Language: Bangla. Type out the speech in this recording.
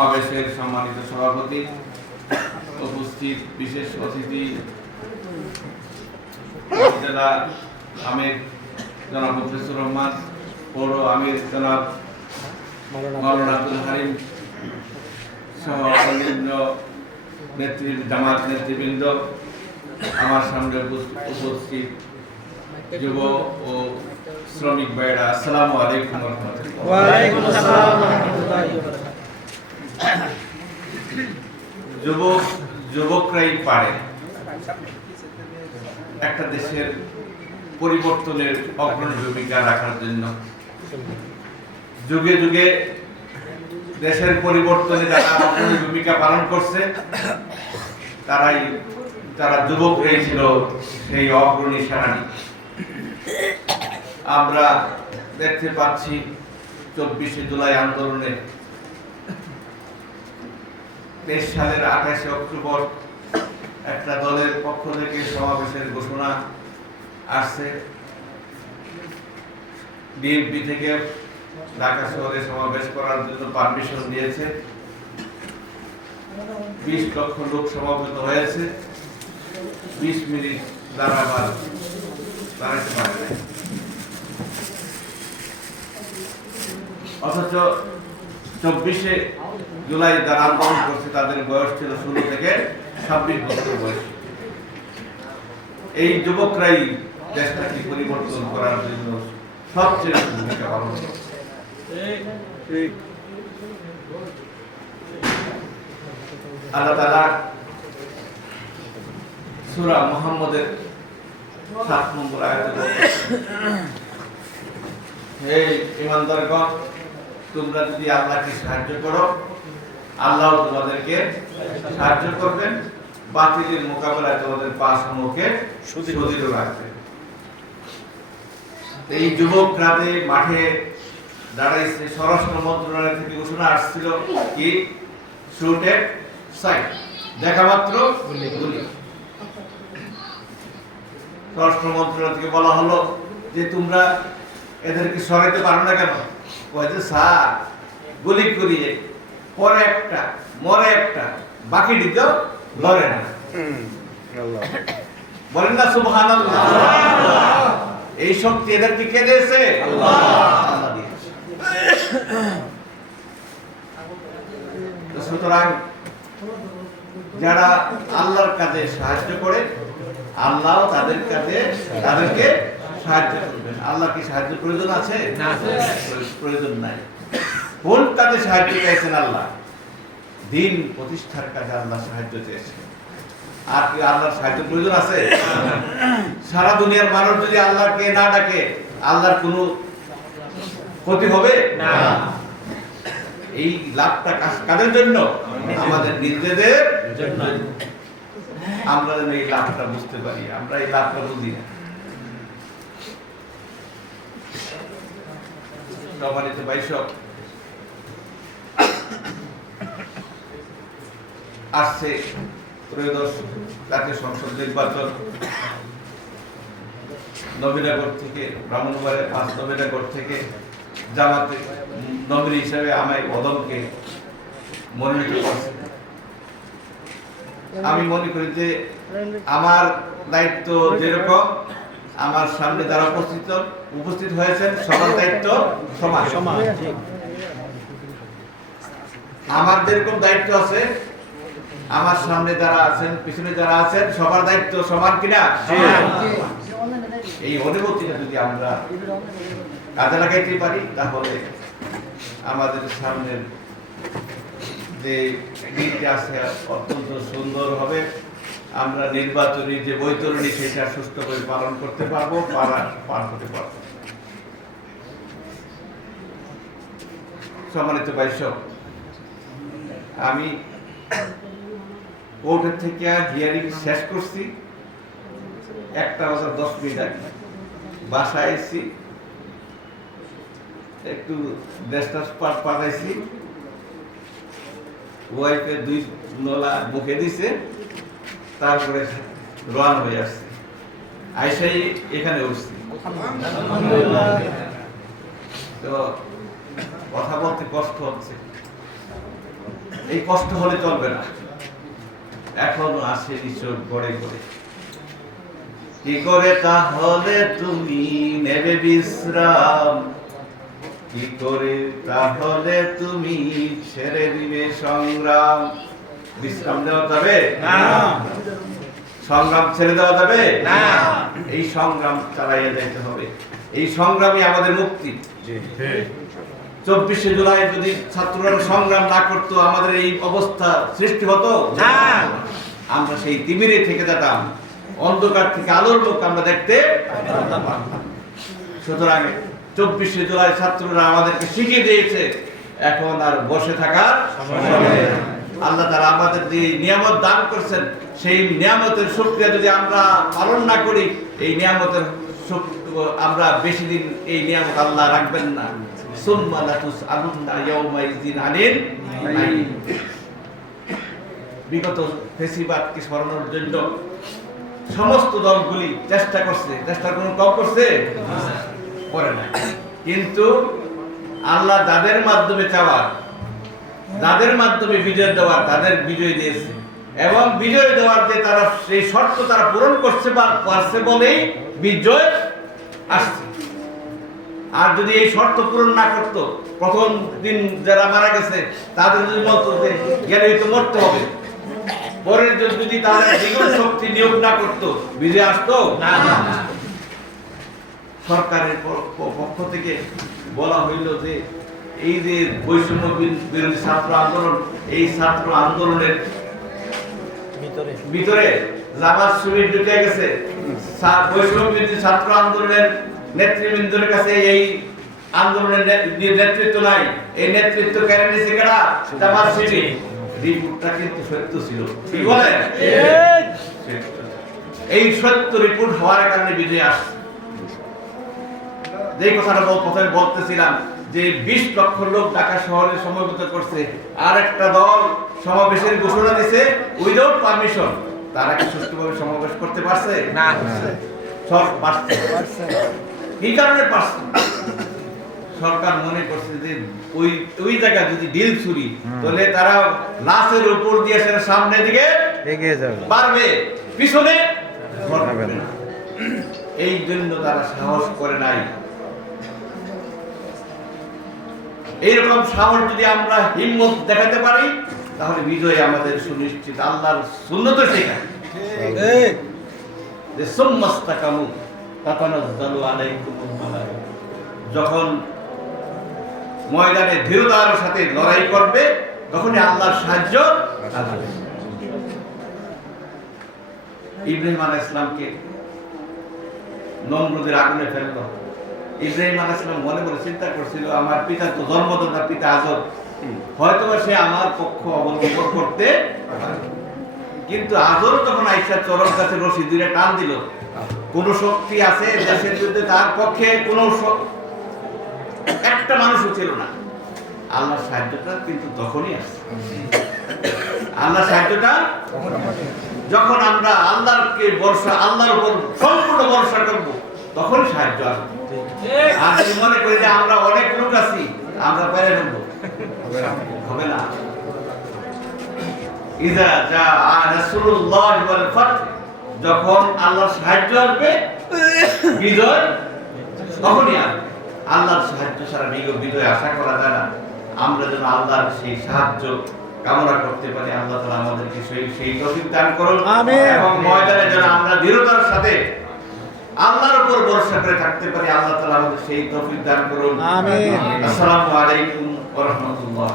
সমাবেশের সম্মানিত সভাপতি, উপস্থিত বিশেষ অতিথি জেলা আমির জনাব মুফলিসুর রহমান, পৌর আমির জনাব মাওলানা আব্দুল হারিম সহ অন্যান্য নেতৃ জামাত নেতৃবৃন্দ, আমার সামনে উপস্থিত যুব ও শ্রমিক ভাইরা আসসালামু আলাইকুম রহমতুল্লাহ। ওয়ালাইকুম আসসালাম ওয়া রাহমাতুল্লাহি ওয়া বারাকাতুহু। যুবক, যুবকরাই পারে। একটা দেশের পরিবর্তনের অগ্রণী ভূমিকা রাখার জন্য। যুগে যুগে দেশের পরিবর্তনে যারা অগ্রণী ভূমিকা পালন করছে, তারাই তারা যুবকরাই ছিল সেই অগ্রণী সেনানী। আমরা দেখতে পাচ্ছি চব্বিশে জুলাই আন্দোলনে তেইশ সালের আঠাশে অক্টোবর একটা দলের পক্ষ থেকে সমাবেশের ঘোষণা আসছে। ডিএমপি থেকে ঢাকা শহরে সমাবেশ করার জন্য পারমিশন দিয়েছে বিশ লক্ষ লোক সমাবেত হয়েছে। বিশ মিনিট দাঁড়াবার দাঁড়াতে পারে অথচ চব্বিশে জুলাই যারা আন্দোলন করছে, তাদের বয়স ছিল ষোলো থেকে ছাব্বিশ বছর বয়স। এই যুবকরাই দেশটাকে পরিবর্তন করার জন্য সবচেয়ে ভূমিকা পালন করছে আল্লাহ তালা সুরা মোহাম্মদের সাত নম্বর আয়াতে হে ইমানদারগণ তোমরা যদি আল্লাহকে সাহায্য করো আল্লাহ তোমাদেরকে সাহায্য করবেন বাতিলের মোকাবেলায় তোমাদের পা সমূহকে সুদৃঢ় রাখবেন এই যুবক রাতে মাঠে দাঁড়াইছে স্বরাষ্ট্র মন্ত্রণালয় থেকে ঘোষণা আসছিল কি? শুটের সাইট দেখা মাত্র স্বরাষ্ট্র মন্ত্রণালয় থেকে বলা হলো যে তোমরা এদেরকে সরাইতে পারো না কেন? স্যার গুলি করিয়ে পরে একটা মরে একটা বাকি লড়ে না। বলেন না সুবহানাল্লাহ। এই শক্তি এদেরকে কে দিয়েছে? সুতরাং যারা আল্লাহর কাজে সাহায্য করে আল্লাহ তাদের কাজে তাদেরকে সাহায্য করবেন। আল্লাহ কি সাহায্য প্রয়োজন আছে? প্রয়োজন নাই। কোন কাজে সাহায্য চাইছেন আল্লাহ। দিন প্রতিষ্ঠার কাজে আল্লাহ সাহায্য চেয়েছেন। আর কি আল্লাহর সাহায্য প্রয়োজন আছে? সারা দুনিয়ার মানুষ যদি আল্লাহকে না ডাকে আল্লাহর কোনো ক্ষতি হবে? না। এই লাভটা কাদের জন্য? আমাদের নিজেদের জন্য। আমরা যেন এই লাভটা বুঝতে পারি। আমরা এই লাভটা বুঝি না। সম্মানিত বাইশক আসছে ত্রয়োদশ জাতীয় সংসদ নির্বাচন। নবীনগর থেকে ব্রাহ্মণবাড়ির পাঁচ নবীনগর থেকে জামাতে নবীন হিসাবে আমায় কদমকে মনোনীত করছে। আমি মনে করি যে আমার দায়িত্ব যেরকম আমার সামনে যারা উপস্থিত উপস্থিত হয়েছেন সবার দায়িত্ব সমান সমান আমার যেরকম দায়িত্ব আছে। আমার সামনে যারা আছেন পিছনে যারা আছেন সবার দায়িত্ব সমান কিনা? এই অনুভূতিটা যদি আমরা কাজে লাগাইতে পারি তাহলে আমাদের সামনের যে দিনটি আছে অত্যন্ত সুন্দর হবে। আমরা নির্বাচনী যে বৈতরণী, সেটা সুস্থভাবে পালন করতে পারব, পারা করতে পারব। সম্মানিত বাইশক আমি কোর্টের থেকে হিয়ারিং শেষ করছি। একটা বাজার দশ মিনিট আগে। বাসায় এসেছি। একটু দেশটা পাঠাইছি ওয়াইফে দুই নলা মুখে দিছে। তারপরে রওনা হয়ে আসছে। আইসাই এখানে উঠছি। তো কথা বলতে কষ্ট হচ্ছে। এই কষ্ট হলে চলবে না। এখন আসে নিচক গড়ে গড়ে। কি করে তাহলে তুমি নেবে বিশ্রাম? কি করে তাহলে তুমি ছেড়ে দিবে সংগ্রাম? বিশ্রাম দেওয়া যাবে না। সংগ্রাম ছেড়ে দেওয়া যাবে না। এই সংগ্রাম চালাইয়া যাইতে হবে এই সংগ্রামই আমাদের মুক্তি চব্বিশে জুলাই যদি ছাত্ররা সংগ্রাম না করতো আমাদের এই অবস্থা সৃষ্টি হতো না। আমরা সেই তিমিরে থেকে যেতাম অন্ধকার থেকে আলোর মুখ আমরা দেখতে পারতাম। সুতরাং চব্বিশে জুলাই ছাত্ররা আমাদেরকে শিখিয়ে দিয়েছে এখন আর বসে থাকার সময়। আল্লাহ তারা আমাদের যে নিয়ামত দান করছেন, সেই নিয়ামতের যদি আমরা পালন না করি, এই নিয়ামতের আমরা বেশি দিন এই নিয়ামত আল্লাহ রাখবেন না। বিগত সরানোর জন্য সমস্ত দলগুলি চেষ্টা করছে। চেষ্টা কোনো কম করছে? করে কিন্তু আল্লাহ যাদের মাধ্যমে চাওয়ার যাদের মাধ্যমে বিজয় দেওয়ার, তাদের বিজয় দিয়েছে। এবং বিজয় দেওয়ার যে তারা, সেই শর্ত তারা পূরণ করছে বা পারছে বলেই বিজয় আসছে। আর যদি এই শর্ত পূরণ না করতো, প্রথম দিন যারা মারা গেছে, তাদের যদি যে গেলেই তো মরতে হবে। পরের জন যদি তারা দ্বিগুণ শক্তি নিয়োগ না করতো, বিজয় আসতো? না। সরকারের পক্ষ থেকে বলা হইল যে এই যে বৈষম্য বিরোধী ছাত্র আন্দোলন এই ছাত্র আন্দোলনের ভিতরে। জামাত শিবির ঢুকে গেছে। বৈষম্য বিরোধী ছাত্র আন্দোলনের নেতৃবৃন্দের কাছে এই আন্দোলনের নেতৃত্ব নাই এই নেতৃত্ব কেন কেনা জামাত শিবির। রিপোর্টটা কিন্তু সত্য ছিল। কি এই সত্য রিপোর্ট হওয়ার কারণে বিজয় আসছে। যে কথাটা প্রথমে বলতেছিলাম যে বিশ লক্ষ লোক ঢাকা শহরে সমবেত করছে আর একটা দল সমাবেশের ঘোষণা দিছে উইদাউট পারমিশন তারা কি সুষ্ঠুভাবে সমাবেশ করতে পারছে? না। সব পারছে। কি কারণে পারছে? সরকার মনে করছে যে ওই ওই জায়গা যদি ডিল চুরি তাহলে তারা লাশের উপর দিয়ে সেটা সামনে দিকে এগিয়ে যাবে। পারবে পিছনে এই জন্য তারা সাহস করে নাই। এইরকম সাহস যদি আমরা হিম্মত দেখাতে পারি তাহলে বিজয় আমাদের সুনিশ্চিত। আল্লাহর সুন্নত শেখায়। যে সুম্মাস্তাকামু তাতানাজ্জালু আলাইকুমুল মালাইকা। যখন ময়দানে দৃঢ়তার সাথে লড়াই করবে তখনই আল্লাহর সাহায্য আসবে। ইব্রাহিম আলাইহিস ইসলামকে নমরুদের আগুনে ফেলল। ইব্রাহিম আলাইহিস ইসলাম মনে মনে চিন্তা করছিল, আমার পিতা তো জন্মদাতা পিতা আজব হয়তো সে আমার পক্ষ অবলম্বন করতে কিন্তু আজর তখন আইসা চরম কাছে রশি দুইটা টান দিল, কোন শক্তি আছে দেশের বিরুদ্ধে? তার পক্ষে কোন একটা মানুষও ছিল না। আল্লাহর সাহায্যটা কিন্তু তখনই আসছে। আল্লাহর সাহায্যটা যখন আমরা আল্লাহকে বর্ষা আল্লাহর উপর সম্পূর্ণ ভরসা করব তখন সাহায্য আসবে। যদি মনে করি যে আমরা অনেক লোক আছি আমরা পেরে নেব হবে না ইজা যা রাসূলুল্লাহ ওয়াল ফাত যখন আল্লাহর সাহায্য আসবে বিজয় তখনই আসবে। আল্লাহর সাহায্য ছাড়া বিজয় আশা করা যায় না। আমরা যেন আল্লাহর সেই সাহায্য কামনা করতে পারি আল্লাহ তাআলা আমাদেরকে সেই সেই তৌফিক দান করুন। এবং ময়দানে যেন আমরা দৃঢ়তার সাথে আল্লাহর উপর ভরসা করে থাকতে পারি আল্লাহ তাআলা আমাদের সেই তৌফিক দান করুন আমিন। আসসালামু আলাইকুম ওয়া রাহমাতুল্লাহ